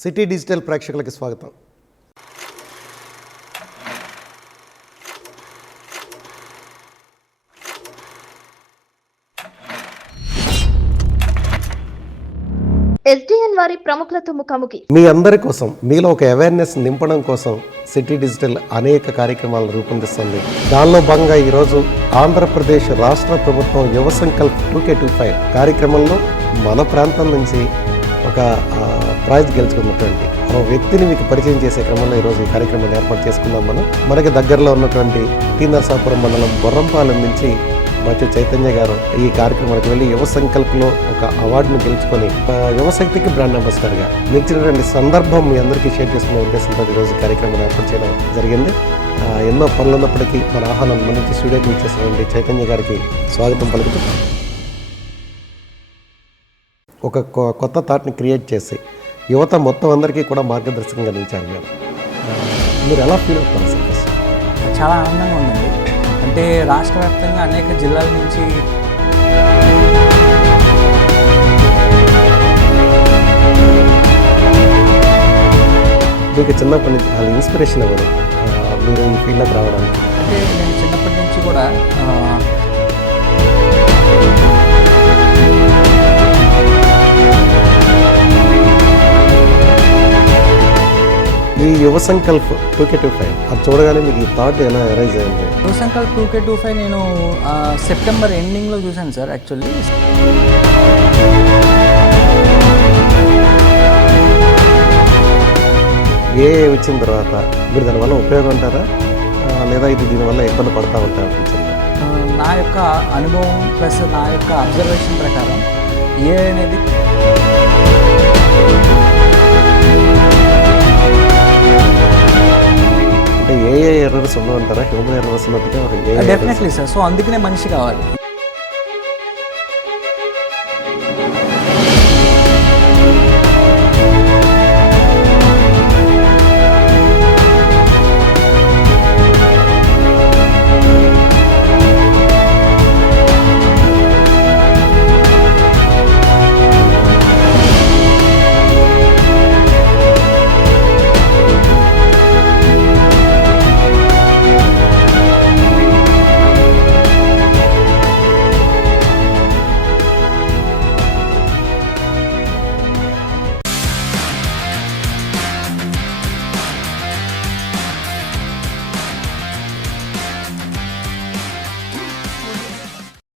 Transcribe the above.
City digital ప్రేక్షకులకి స్వాగతం. SDN వారి ప్రముఖులతో ముఖాముఖి. మీ అందరి కోసం, మీలో ఒక అవేర్నెస్ నింపడం కోసం సిటీ డిజిటల్ అనేక కార్యక్రమాలను రూపొందిస్తుంది. దానిలో భాగంగా ఈరోజు ఆంధ్రప్రదేశ్ రాష్ట్ర ప్రభుత్వం యువ సంకల్ప్ 2K25 కార్యక్రమంలో మన ప్రాంతం నుంచి ఒక ప్రైజ్ గెలుచుకున్నటువంటి ఒక వ్యక్తిని మీకు పరిచయం చేసే క్రమంలో ఈరోజు ఈ కార్యక్రమాన్ని ఏర్పాటు చేసుకున్నాం. మనకి దగ్గరలో ఉన్నటువంటి టీ నరసాపురం మండలం బొర్రంపాలెం నుంచి మధ్య చైతన్య గారు ఈ కార్యక్రమానికి వెళ్ళి యువ సంకల్ప్లో ఒక అవార్డును గెలుచుకొని యువశక్తికి బ్రాండ్ అంబాసిడర్గా నిలిచినటువంటి సందర్భం మీ అందరికీ షేర్ చేసుకునే ఉద్దేశంతో ఈరోజు కార్యక్రమం ఏర్పాటు చేయడం జరిగింది. ఎన్నో పనులు ఉన్నప్పటికీ మన ఆహ్వానం మన్నించి స్టూడియోకి ఇచ్చేసినటువంటి చైతన్య గారికి స్వాగతం పలుకుతూ ఒక కొత్త థాట్ని క్రియేట్ చేసి యువత మొత్తం అందరికీ కూడా మార్గదర్శకంగా నిలిచారు. మీరు ఎలా ఫీల్ అవుతారు సార్? చాలా ఆనందంగా ఉందండి. అంటే రాష్ట్ర వ్యాప్తంగా అనేక జిల్లాల నుంచి మీకు చిన్నప్పటి నుంచి చాలా ఇన్స్పిరేషన్ అవ్వదు మీరు ఈ ఫీల్డ్లోకి రావడానికి? అంటే నేను చిన్నప్పటి నుంచి కూడా ఈ యువ సంకల్ప్ 2K25 అది చూడగానే మీకు ఈ థాట్ ఎలా అరైజ్ అయింది? యువ సంకల్ప్ 2K25 నేను సెప్టెంబర్ ఎండింగ్లో చూశాను సార్. యాక్చువల్లీ వచ్చిన తర్వాత మీరు దానివల్ల ఉపయోగం ఉంటారా లేదా ఇది దీనివల్ల ఇబ్బంది పడతా ఉంటారా ఫ్యూచర్లో? నా యొక్క అనుభవం ప్లస్ నా యొక్క అబ్జర్వేషన్ ప్రకారం అనేది అంటే ఏ ఎర్రర్స్ ఉండవంటారా? హ్యూమన్ ఎర్రర్స్ ఉన్నట్టుగా డెఫినెట్లీ సార్. సో అందుకనే మనిషి కావాలి.